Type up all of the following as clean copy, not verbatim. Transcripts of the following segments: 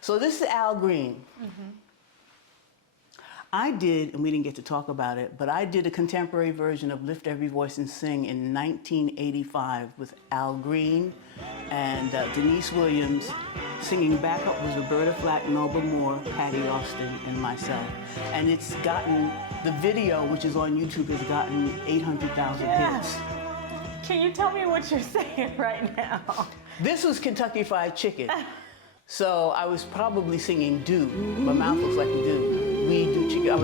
So this is Al Green. I did, and we didn't get to talk about it, but I did a contemporary version of Lift Every Voice and Sing in 1985 with Al Green and Denise Williams. Singing backup was Roberta Flack, Melba Moore, Patty Austin, and myself. And it's gotten, the video, which is on YouTube, has gotten 800,000 hits. Can you tell me what you're saying right now? This was Kentucky Fried Chicken. So I was probably singing do. My mouth looks like a do. We do chicken. I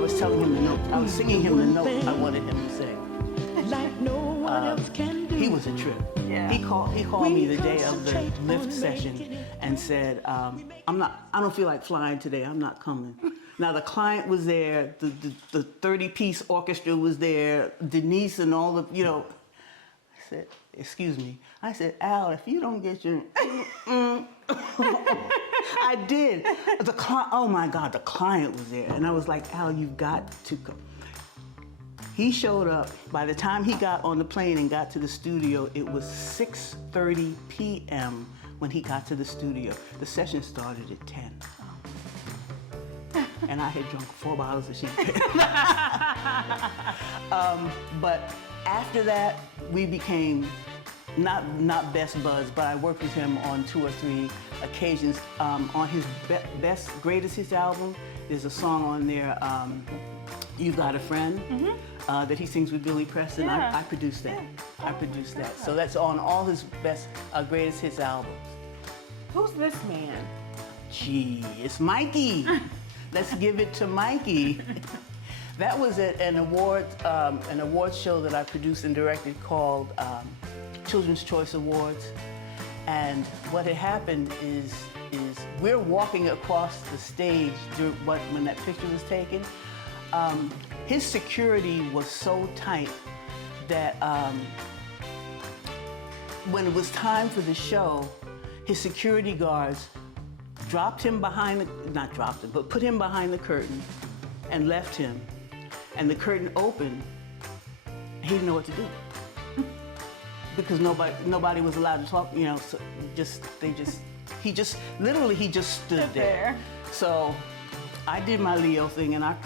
was telling him the note. I was singing him the note I wanted him to sing. Like no one else can do. He was a trip. Yeah. He called me the day of the lift session and said, I don't feel like flying today. I'm not coming. Now the client was there. The 30-piece orchestra was there. Denise and all the, I said, excuse me. I said, Al, if you don't get your I did. Oh my God, the client was there. And I was like, Al, you've got to go. He showed up. By the time he got on the plane and got to the studio, it was 6:30 p.m. when he got to the studio. The session started at 10. And I had drunk 4 bottles of champagne. But after that, we became not best buds, but I worked with him on 2 or 3 occasions. On his greatest hits album, there's a song on there, You've Got a Friend, that he sings with Billy Preston. Yeah. I produced that. I produced that. So that's on all his greatest hits albums. Who's this man? Gee, it's Mikey. Let's give it to Mikey. That was at an awards show that I produced and directed called Children's Choice Awards. And what had happened is we're walking across the stage when that picture was taken. His security was so tight that when it was time for the show, his security guards put him behind the curtain and left him. And the curtain opened, he didn't know what to do. Because nobody was allowed to talk, so he just stood there. So I did my Leo thing and I,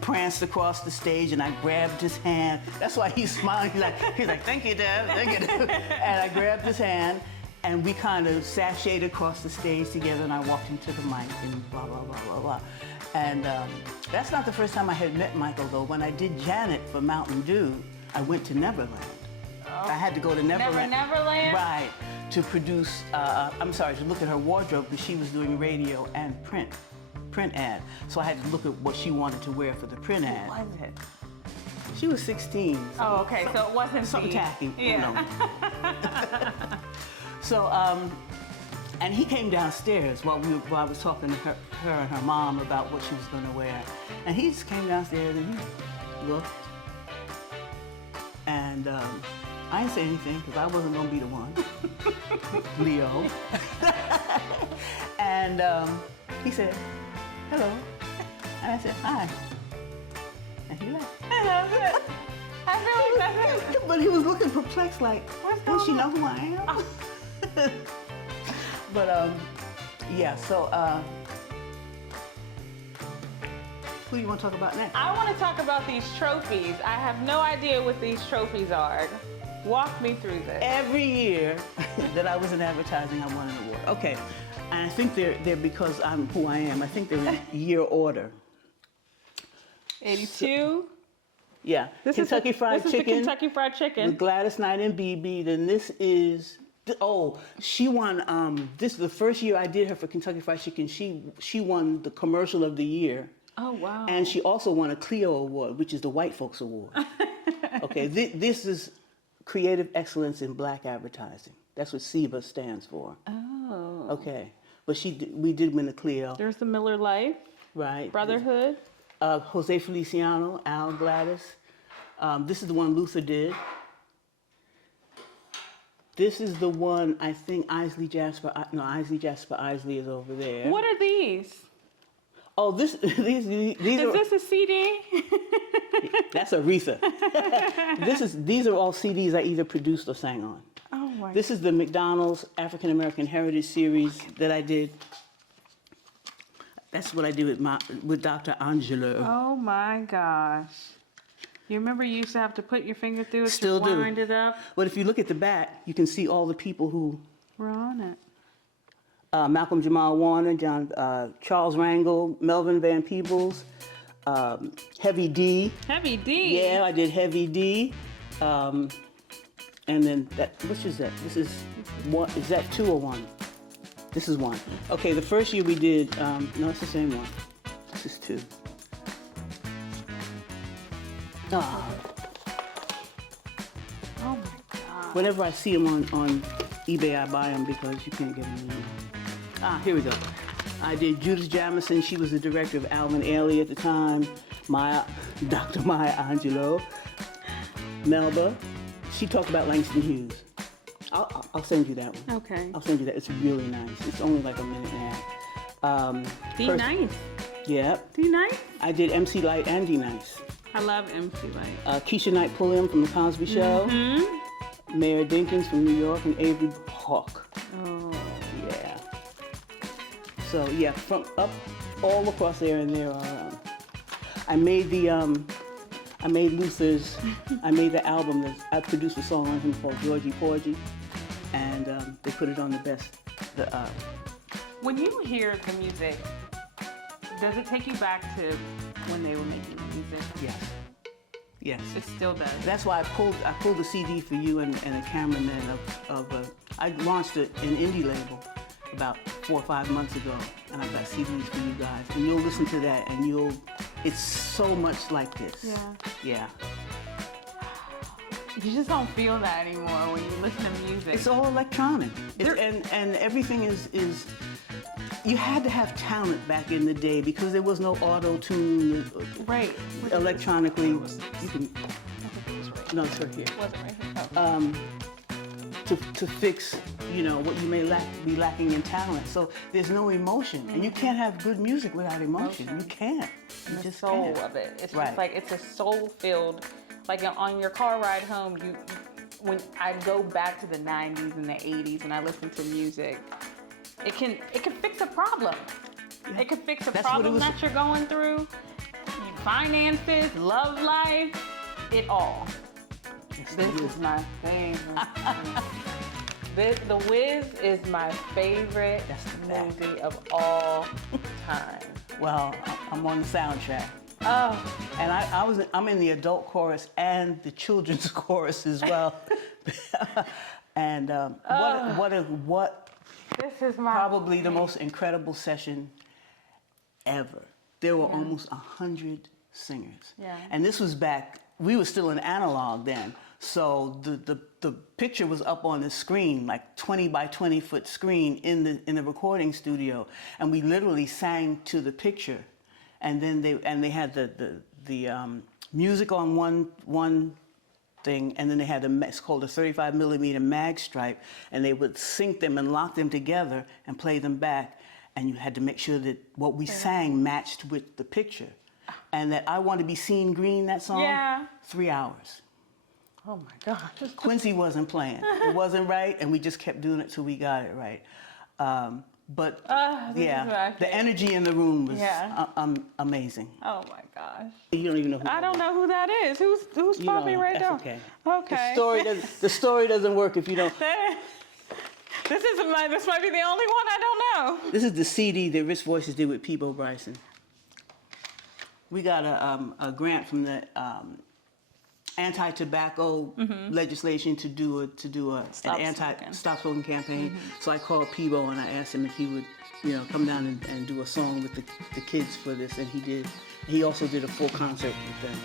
pranced across the stage and I grabbed his hand. That's why he's smiling. He's like, thank you, Deb, thank you, Deb. And I grabbed his hand and we kind of sashayed across the stage together and I walked him to the mic and blah, blah, blah, blah, blah. And that's not the first time I had met Michael though. When I did Janet for Mountain Dew, I went to Neverland. I had to go to Neverland. Neverland? Right, to produce, to look at her wardrobe because she was doing radio and print ad. So I had to look at what she wanted to wear for the print ad. What was it? She was 16. Oh, okay, so it wasn't something tacky. Yeah. So, and he came downstairs while I was talking to her and her mom about what she was going to wear. And he just came downstairs and he looked. And I didn't say anything because I wasn't going to be the one. Leo. And he said, hello. And I said, hi. And he left. I feel like that's it. But he was looking perplexed like, does she know who I am? Oh. But yeah, so who do you want to talk about next? I want to talk about these trophies. I have no idea what these trophies are. Walk me through this. Every year that I was in advertising, I won an award. Okay, and I think they're because I'm who I am. I think they're in year order. 82. Yeah, This Kentucky is Fried Chicken. The Kentucky Fried Chicken. With Gladys Knight and BB. Then this is, she won, this is the first year I did her for Kentucky Fried Chicken. She won the commercial of the year. Oh, wow. And she also won a Clio Award, which is the White Folks Award. Okay, this is Creative Excellence in Black Advertising. That's what CEBA stands for. Oh. Okay, but we did win a Clio. There's the Miller Lite. Right. Brotherhood. Jose Feliciano, Al Gladys. This is the one Luther did. This is the one I think Isley Jasper Isley is over there. What are these? Oh, these are. Is this a CD? That's Aretha. These are all CDs I either produced or sang on. Oh my. This is the McDonald's African American Heritage Series that I did. That's what I did with Dr. Angelo. Oh my gosh. You remember you used to have to put your finger through it Still to wind it up? But if you look at the back, you can see all the people who... We're on it. Malcolm Jamal Warner, Charles Rangel, Melvin Van Peebles, Heavy D. Heavy D? Yeah, I did Heavy D. And then which is that? This is one. Is that 2 or 1? This is 1. Okay, the first year we did, no, it's the same one. This is 2. Ah. Oh my God. Whenever I see them on eBay, I buy them because you can't get them anymore. Here we go. I did Judith Jamison. She was the director of Alvin Ailey at the time. Dr. Maya Angelou. Melba. She talked about Langston Hughes. I'll send you that one. Okay. I'll send you that. It's really nice. It's only like a minute and a half. D-Nice. Yeah. D-Nice? I did MC Light and D-Nice. I love MC Light. Keisha Knight Pulliam from The Cosby Show. Mm-hmm. Mayor Dinkins from New York, and Avery Hawk. Oh. Yeah. So yeah, from up all across there, and there are. I made Luther's. I made the album. I produced a song on him called Georgie Porgy, and they put it on the best. When you hear the music, does it take you back to when they were making the music? Yes. Yes. It still does. That's why I pulled a CD for you and a cameraman I launched an indie label about 4 or 5 months ago, and I've got CDs for you guys, and you'll listen to that, and it's so much like this. Yeah. Yeah. You just don't feel that anymore when you listen to music. It's all electronic. And everything is. You had to have talent back in the day because there was no auto-tune. Right. Electronically, you can. No, it's right here. Was it right here? To fix, what you may be lacking in talent. So there's no emotion, and you can't have good music without emotion. You can't. You The just soul can't. of it. It's Right. just like it's a soul-filled. Like on your car ride home, when I go back to the 90s and the 80s and I listen to music, it can fix a problem. Yeah. It can fix a problem that you're going through. Finances, love life, it all. This is my favorite. The Wiz is my favorite movie of all time. Well, I'm on the soundtrack. Oh. And I'm in the adult chorus and the children's chorus as well. And what This is my probably the most incredible session ever. There were almost 100 singers. Yeah. And this was back, we were still in analog then. So the picture was up on the screen, like 20 by 20 foot screen in the recording studio. And we literally sang to the picture. And then they had the music on one thing, and then they had it's called a 35 millimeter mag stripe, and they would sync them and lock them together and play them back, and you had to make sure that what we sang matched with the picture. And that I Want to Be Seen Green, that song, 3 hours. Oh my gosh. Quincy wasn't playing. It wasn't right, and we just kept doing it till we got it right. But the energy in the room was amazing. Oh my gosh. You don't even know who I don't know who that is. Who's popping right now? Okay. Okay. The story doesn't work if you don't. This might be the only one I don't know. This is the CD that Rich Voices did with Peebo Bryson. We got a grant from the anti-tobacco legislation to do an anti-stop smoking campaign. So I called Peebo and I asked him if he would, come down and do a song with the kids for this, and he did. He also did a full concert with them.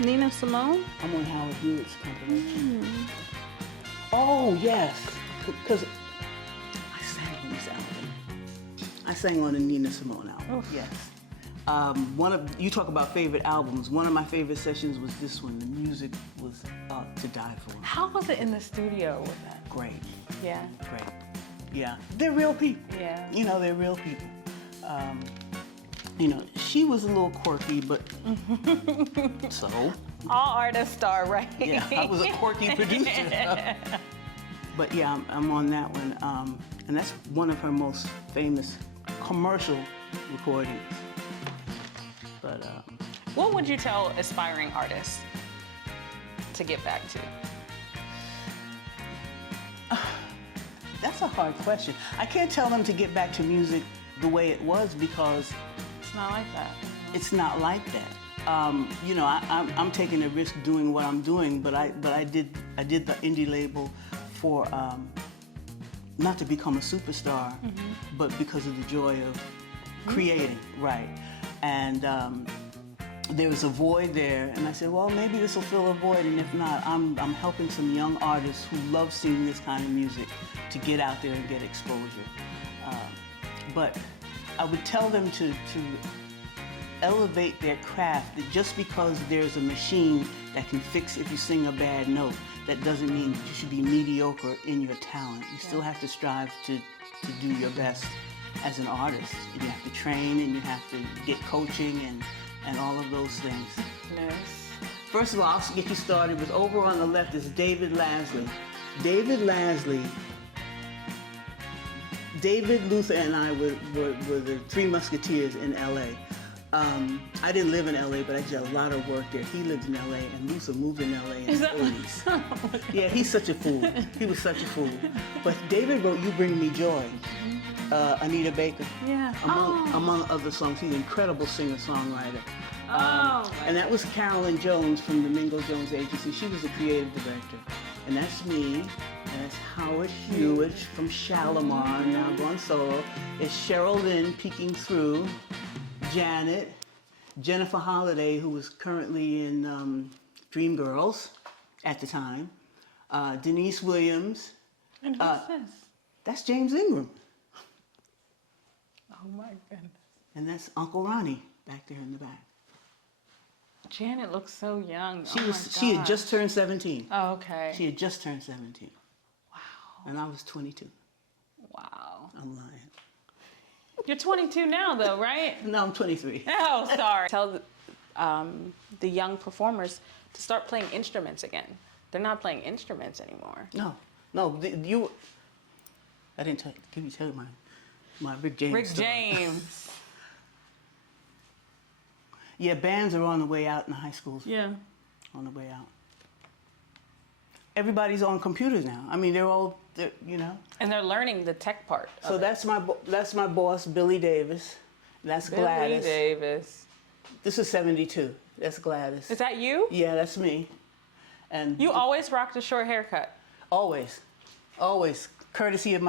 Nina Simone? I'm on Howard Hewitt's compilation. Oh yes, because I sang on this album. I sang on the Nina Simone album. Oof. Yes. You talk about favorite albums. One of my favorite sessions was this one. The music was to die for. How was it in the studio with that? Great. Yeah. Great. Yeah. They're real people. Yeah. They're real people. She was a little quirky, but so. All artists are, right? Yeah, I was a quirky producer. But yeah, I'm on that one. And that's one of her most famous commercial recordings. But what would you tell aspiring artists to get back to? that's a hard question. I can't tell them to get back to music the way it was because It's not like that. it's not like that. You know, I'm taking a risk doing what I'm doing, but I did the indie label for not to become a superstar, but because of the joy of creating, right? And there was a void there, and I said, well, maybe this will fill a void, and if not, I'm helping some young artists who love singing this kind of music to get out there and get exposure. But I would tell them to elevate their craft, that just because there's a machine that can fix if you sing a bad note, that doesn't mean you should be mediocre in your talent. You still have to strive to do your best as an artist. And you have to train, and you have to get coaching and all of those things. Yes. First of all, I'll get you started with, over on the left is David Lasley. David Lasley, David, Luther, and I were the Three Musketeers in LA. I didn't live in LA, but I did a lot of work there. He lived in LA, and Luther moved in LA in the 80s. Yeah, he's such a fool. He was such a fool. But David wrote You Bring Me Joy, Anita Baker, Yeah. among other songs. He's an incredible singer-songwriter. Oh. And that was Carolyn Jones from the Mingo Jones Agency. She was the creative director. And that's me. And that's Howard Hewett from Shalimar, now going solo. It's Cheryl Lynn peeking through. Janet, Jennifer Holliday, who was currently in Dreamgirls at the time, Denise Williams. And who's this? That's James Ingram. Oh my goodness. And that's Uncle Ronnie back there in the back. Janet looks so young. She had just turned 17. Oh, okay. She had just turned 17. Wow. And I was 22. Wow. I'm lying. You're 22 now, though, right? No, I'm 23. Oh, sorry. Tell the young performers to start playing instruments again. They're not playing instruments anymore. No. I didn't tell you my Rick James Rick story. James. Yeah, bands are on the way out in high schools. Yeah. On the way out. Everybody's on computers now. I mean, you know. And they're learning the tech part. So that's my boss, Billy Davis. That's Gladys. Billy Davis. This is 72. That's Gladys. Is that you? Yeah, that's me. And You always rocked a short haircut. always, courtesy of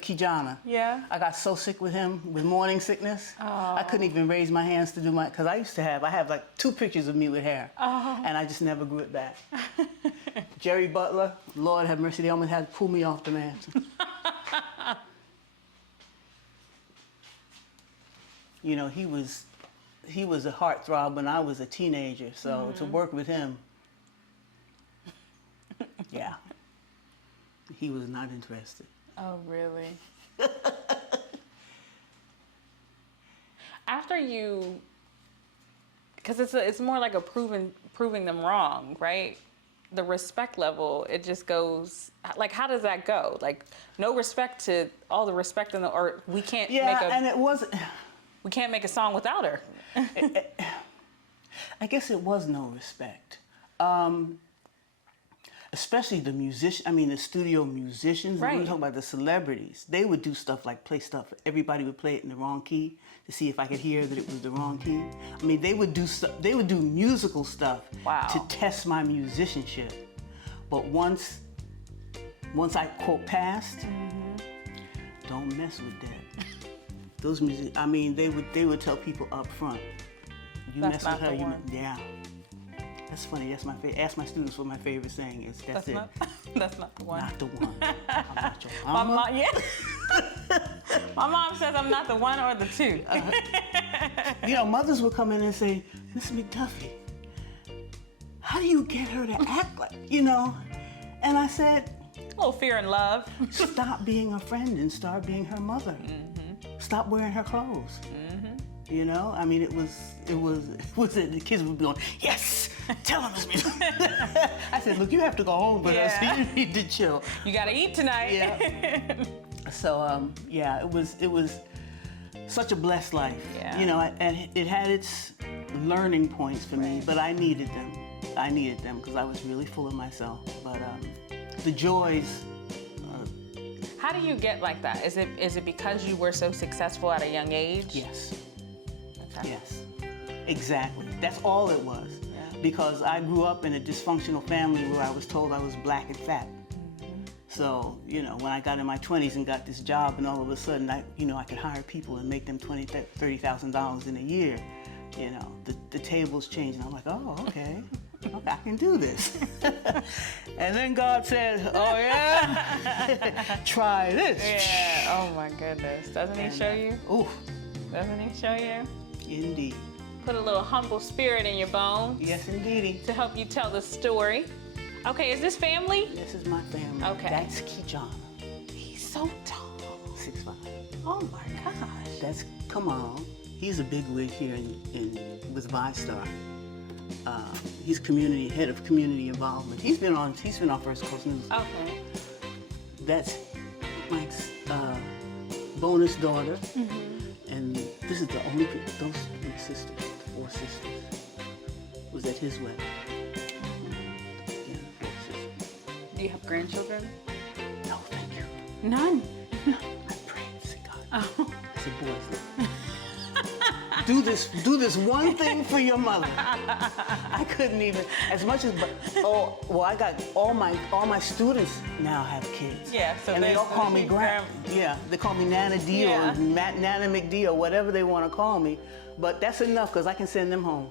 Kijana. Yeah. I got so sick with him with morning sickness. Oh. I couldn't even raise my hands to do because I have like 2 pictures of me with hair. Oh. And I just never grew it back. Jerry Butler, Lord have mercy, they almost had to pull me off the mat. You know, he was a heartthrob when I was a teenager, so to work with him, yeah, he was not interested. Oh, really? After you, because it's more like a proving them wrong, right? The respect level, it just goes, like, how does that go? Like, no respect to all the respect in the, or we can't we can't make a song without her. I guess it was no respect. Especially the studio musicians. Right. We're talking about the celebrities. They would do stuff like play stuff. Everybody would play it in the wrong key to see if I could hear that it was the wrong key. I mean, they would do musical stuff to test my musicianship. But once I quote passed, don't mess with that. Those they would tell people up front, you That's mess with not her, the one. yeah. That's funny. That's my favorite. Ask my students what my favorite saying is. That's it. That's not the one. Not the one. I'm not your My mama. mom, yeah. My mom says I'm not the one or the two. You know, mothers would come in and say, Miss McDuffie, how do you get her to act like, you know? And I said, A little fear and love. stop being a friend and start being her mother. Stop wearing her clothes. You know, I mean, it was the kids would be going, yes, Tell him it's me. I said, look, you have to go home, but Yeah. you need to chill. You gotta eat tonight. Yeah. So, yeah, it was such a blessed life. Yeah. You know, and it had its learning points for me, but I needed them. I needed them because I was really full of myself. But the joys. How do you get like that? Is it because you were so successful at a young age? Yes. Okay. Yes. Exactly. That's all it was. Yeah. Because I grew up in a dysfunctional family where I was told I was black and fat. So, you know, when I got in my 20s and got this job, and all of a sudden, I could hire people and make them $20,000, $30,000 in a year. You know, the tables changed, and I'm like, oh, okay, I can do this. And then God said, oh yeah, try this. Yeah. Oh my goodness. Doesn't he show you? Ooh, Doesn't he show you? indeed. Put a little humble spirit in your bones Yes, indeedy. to help you tell the story. Okay, is this family? This is my family. Okay. That's Kijana, He's so tall. 6'5". Oh my gosh. That's, come on. He's a big wig here with ViStar. He's head of community involvement. He's been on First Coast News. Okay. That's Mike's bonus daughter, and this is the only those 4 sisters, was at his wedding. Yeah, 4 sisters. Do you have grandchildren? No, thank you. None. I prayed to God. Oh. I said, boys, do this one thing for your mother. I couldn't even, as much as, I got all my students now have kids. Yeah, so and they all call me Grandma. Yeah, they call me Nana D Yeah. or Nana McD or whatever they want to call me. But that's enough because I can send them home.